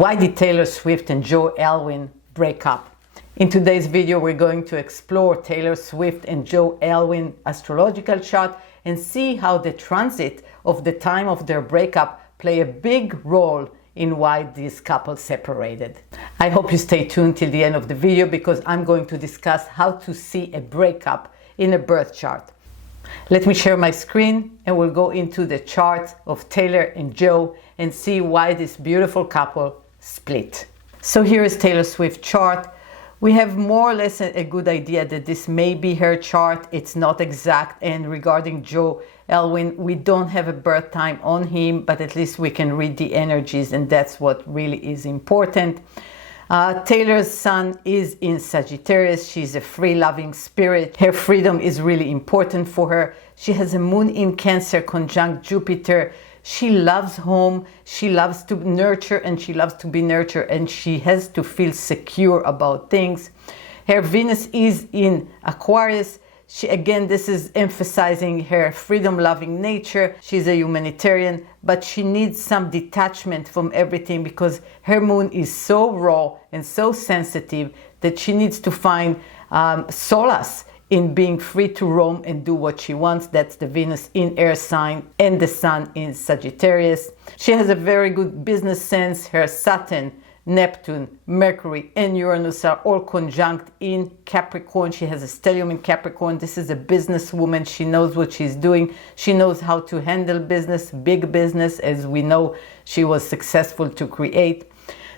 Why did Taylor Swift and Joe Alwyn break up? In today's video, we're going to explore Taylor Swift and Joe Alwyn astrological chart and see how the transit of the time of their breakup play a big role in why this couple separated. I hope you stay tuned till the end of the video because I'm going to discuss how to see a breakup in a birth chart. Let me share my screen and we'll go into the chart of Taylor and Joe and see why this beautiful couple split. So here is Taylor Swift's chart. We have more or less a good idea that this may be her chart. It's not exact. And regarding Joe Alwyn, we don't have a birth time on him, but at least we can read the energies, and that's what really is important. Taylor's sun is in Sagittarius. She's a free-loving spirit. Her freedom is really important for her. She has a moon in Cancer conjunct Jupiter. She loves home. She loves to nurture and she loves to be nurtured, and she has to feel secure about things. Her Venus is in Aquarius. Again, this is emphasizing her freedom-loving nature. She's a humanitarian, but she needs some detachment from everything because her moon is so raw and so sensitive that she needs to find solace in being free to roam and do what she wants. That's the Venus in air sign and the sun in Sagittarius. She has a very good business sense. Her Saturn, Neptune, Mercury, and Uranus are all conjunct in Capricorn. She has a stellium in Capricorn. This is a businesswoman. She knows what she's doing. She knows how to handle business, big business, as we know she was successful to create.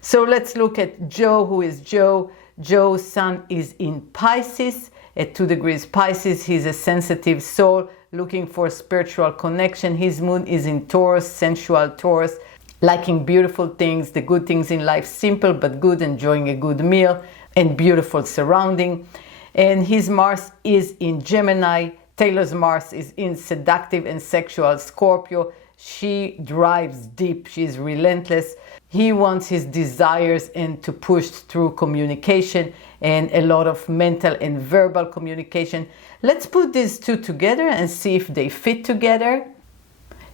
So let's look at Joe. Who is Joe? Joe's sun is in Pisces. At 2 degrees Pisces, he's a sensitive soul looking for spiritual connection. His moon is in Taurus, sensual Taurus, liking beautiful things, the good things in life, simple but good, enjoying a good meal and beautiful surrounding. And his Mars is in Gemini. Taylor's Mars is in seductive and sexual Scorpio. She drives deep. She's relentless. He wants his desires and to push through communication and a lot of mental and verbal communication. Let's put these two together and see if they fit together.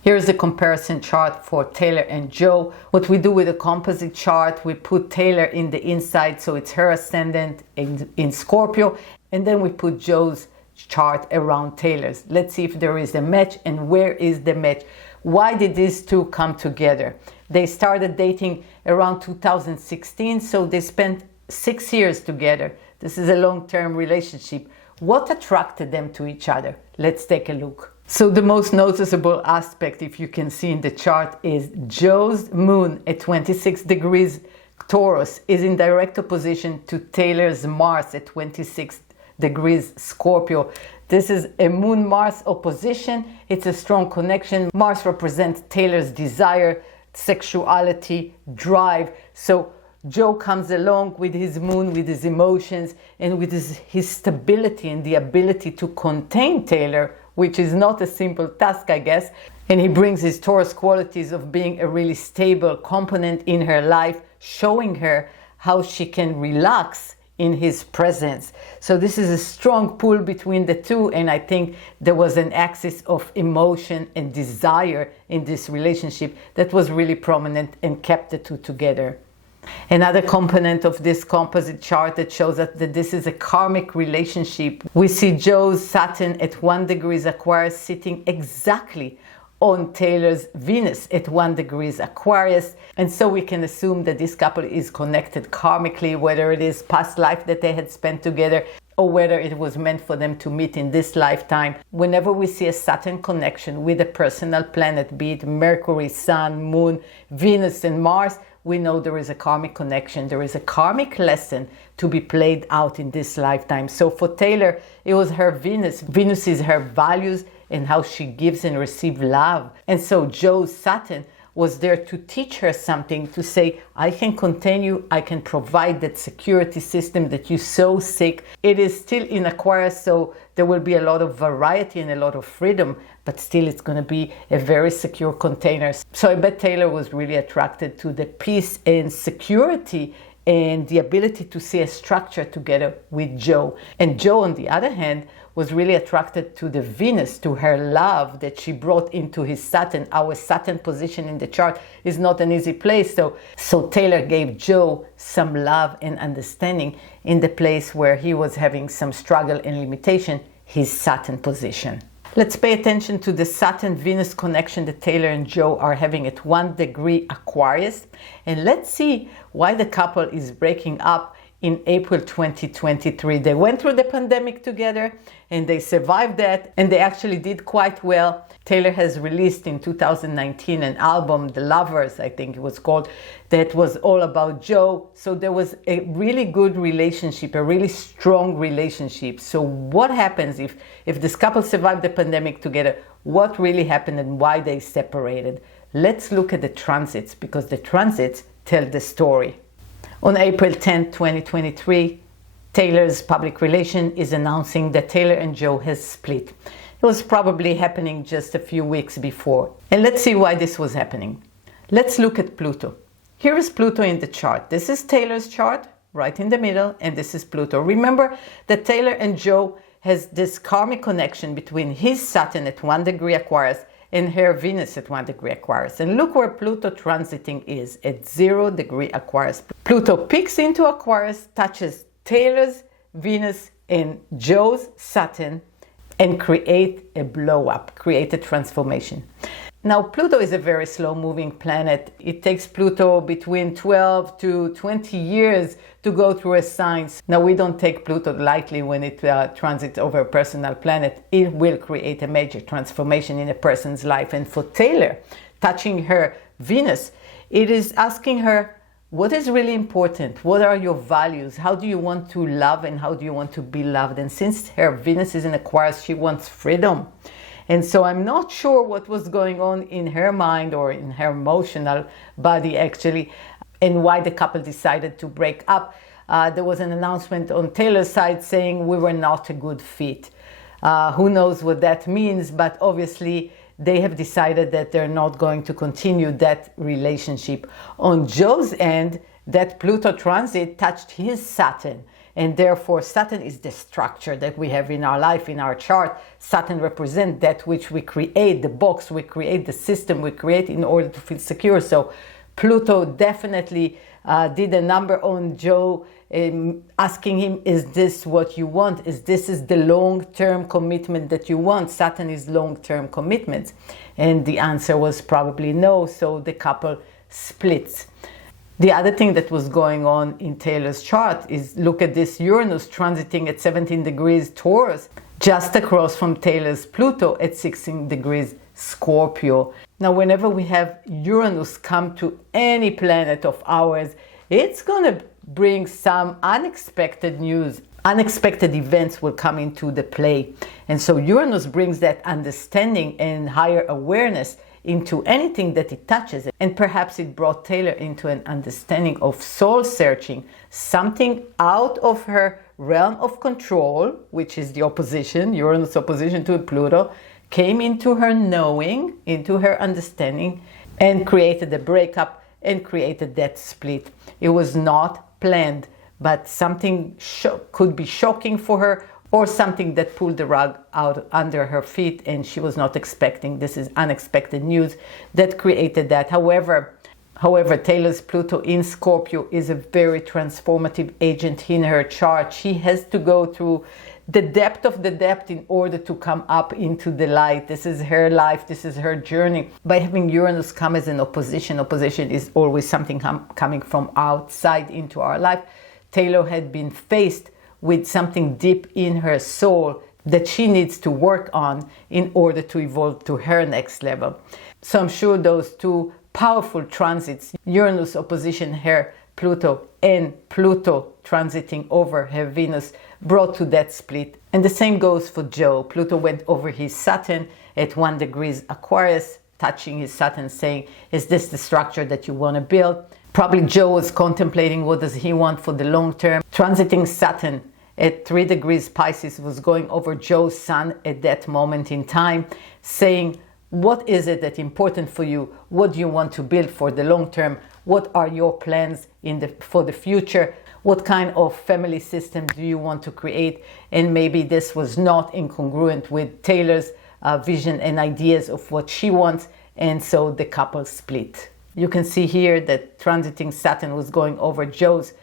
Here's the comparison chart for Taylor and Joe. What we do with a composite chart, we put Taylor in the inside, so it's her ascendant in Scorpio, and then we put Joe's chart around Taylor's. Let's see if there is a match and where is the match. Why did these two come together? They started dating around 2016, so they spent 6 years together. This is a long-term relationship. What attracted them to each other? Let's take a look. So the most noticeable aspect, if you can see in the chart, is Joe's moon at 26 degrees Taurus is in direct opposition to Taylor's Mars at 26 degrees Scorpio. This is a moon-Mars opposition. It's a strong connection. Mars represents Taylor's desire, sexuality, drive. So Joe comes along with his moon, with his emotions, and with his stability and the ability to contain Taylor, which is not a simple task, I guess. And he brings his Taurus qualities of being a really stable component in her life, showing her how she can relax in his presence. So this is a strong pull between the two, and I think there was an axis of emotion and desire in this relationship that was really prominent and kept the two together. Another component of this composite chart that shows us that this is a karmic relationship. We see Joe's Saturn at 1 degrees Aquarius sitting exactly on Taylor's Venus at 1 degrees Aquarius. And so we can assume that this couple is connected karmically, whether it is past life that they had spent together or whether it was meant for them to meet in this lifetime. Whenever we see a Saturn connection with a personal planet, be it Mercury, Sun, Moon, Venus, and Mars, we know there is a karmic connection. There is a karmic lesson to be played out in this lifetime. So for Taylor, it was her Venus. Venus is her values and how she gives and receives love. And so Joe's Saturn was there to teach her something, to say, I can contain you, I can provide that security system that you so seek. It is still in Aquarius, so there will be a lot of variety and a lot of freedom, but still it's going to be a very secure container. So I bet Taylor was really attracted to the peace and security and the ability to see a structure together with Joe. And Joe, on the other hand, was really attracted to the Venus, to her love that she brought into his Saturn. Our Saturn position in the chart is not an easy place. So Taylor gave Joe some love and understanding in the place where he was having some struggle and limitation, his Saturn position. Let's pay attention to the Saturn-Venus connection that Taylor and Joe are having at 1 degree Aquarius. And let's see why the couple is breaking up in April 2023. They went through the pandemic together and they survived that, and they actually did quite well. Taylor has released in 2019 an album, The Lovers, I think it was called, that was all about Joe. So there was a really good relationship, a really strong relationship. So what happens if this couple survived the pandemic together? What really happened and why they separated? Let's look at the transits, because the transits tell the story. On April 10, 2023, Taylor's public relation is announcing that Taylor and Joe has split. It was probably happening just a few weeks before. And let's see why this was happening. Let's look at Pluto. Here is Pluto in the chart. This is Taylor's chart, right in the middle, and this is Pluto. Remember that Taylor and Joe has this karmic connection between his Saturn at 1 degree Aquarius and her Venus at 1 degree Aquarius. And look where Pluto transiting is, at 0 degree Aquarius. Pluto peeks into Aquarius, touches Taylor's Venus and Joe's Saturn, and create a blow up, create a transformation. Now, Pluto is a very slow moving planet. It takes Pluto between 12 to 20 years to go through a sign. Now, we don't take Pluto lightly when it transits over a personal planet. It will create a major transformation in a person's life. And for Taylor, touching her Venus, it is asking her, what is really important? What are your values? How do you want to love and how do you want to be loved? And since her Venus is in Aquarius, she wants freedom. And so I'm not sure what was going on in her mind or in her emotional body actually, and why the couple decided to break up. There was an announcement on Taylor's side saying we were not a good fit. Who knows what that means, but obviously they have decided that they're not going to continue that relationship. On Joe's end, that Pluto transit touched his Saturn. And therefore, Saturn is the structure that we have in our life, in our chart. Saturn represents that which we create, the box we create, the system we create in order to feel secure. So Pluto definitely did a number on Joe, asking him, is this what you want? Is the long-term commitment that you want? Saturn is long-term commitments. And the answer was probably no, so the couple splits. The other thing that was going on in Taylor's chart is, look at this Uranus transiting at 17 degrees Taurus, just across from Taylor's Pluto at 16 degrees Scorpio. Now, whenever we have Uranus come to any planet of ours, it's going to bring some unexpected news. Unexpected events will come into the play. And so Uranus brings that understanding and higher awareness into anything that it touches. And perhaps it brought Taylor into an understanding of soul searching, something out of her realm of control, which is the opposition, Uranus opposition to Pluto, came into her knowing, into her understanding, and created a breakup and created that split. It was not planned, but something could be shocking for her, or something that pulled the rug out under her feet and she was not expecting. This is unexpected news that created that. However, Taylor's Pluto in Scorpio is a very transformative agent in her chart. She has to go through the depth of the depth in order to come up into the light. This is her life. This is her journey. By having Uranus come as an opposition is always something coming from outside into our life. Taylor had been faced with something deep in her soul that she needs to work on in order to evolve to her next level. So I'm sure those two powerful transits, Uranus opposition her Pluto and Pluto transiting over her Venus, brought to that split. And the same goes for Joe. Pluto went over his Saturn at 1 degrees Aquarius, touching his Saturn, saying, is this the structure that you want to build? Probably Joe was contemplating what does he want for the long term. Transiting Saturn at 3 degrees Pisces was going over Joe's sun at that moment in time, saying, what is it that's important for you? What do you want to build for the long term? What are your plans for the future? What kind of family system do you want to create? And maybe this was not incongruent with Taylor's vision and ideas of what she wants, and so the couple split. You can see here that transiting Saturn was going over Joe's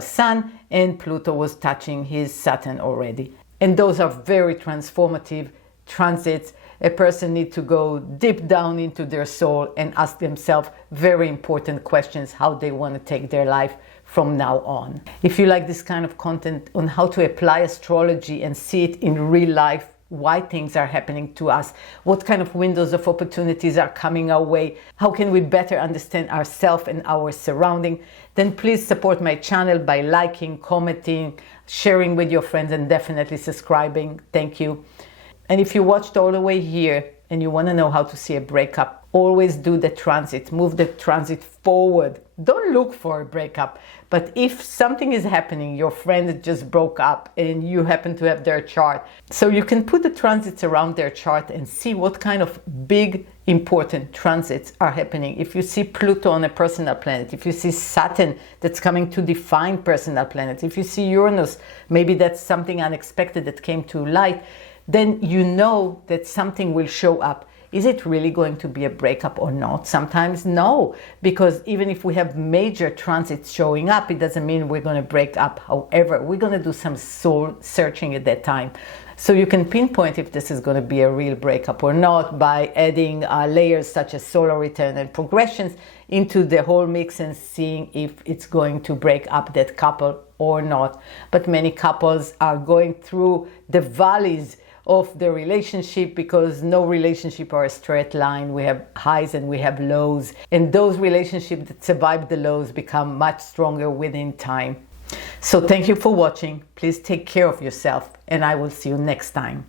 Sun, and Pluto was touching his Saturn already. And those are very transformative transits. A person needs to go deep down into their soul and ask themselves very important questions, how they want to take their life from now on. If you like this kind of content on how to apply astrology and see it in real life, why things are happening to us, what kind of windows of opportunities are coming our way, how can we better understand ourselves and our surrounding, then please support my channel by liking, commenting, sharing with your friends, and definitely subscribing. Thank you. And if you watched all the way here and you want to know how to see a breakup, always do the transit, move the transit forward. Don't look for a breakup. But if something is happening, your friend just broke up and you happen to have their chart, so you can put the transits around their chart and see what kind of big important transits are happening. If you see Pluto on a personal planet, if you see Saturn that's coming to define personal planets, if you see Uranus, maybe that's something unexpected that came to light, then you know that something will show up. Is it really going to be a breakup or not? Sometimes no, because even if we have major transits showing up, it doesn't mean we're going to break up. However, we're going to do some soul searching at that time. So you can pinpoint if this is going to be a real breakup or not by adding layers such as solar return and progressions into the whole mix and seeing if it's going to break up that couple or not. But many couples are going through the valleys of the relationship, because no relationship are a straight line. We have highs and we have lows, and those relationships that survive the lows become much stronger within time. So thank you for watching. Please take care of yourself, and I will see you next time.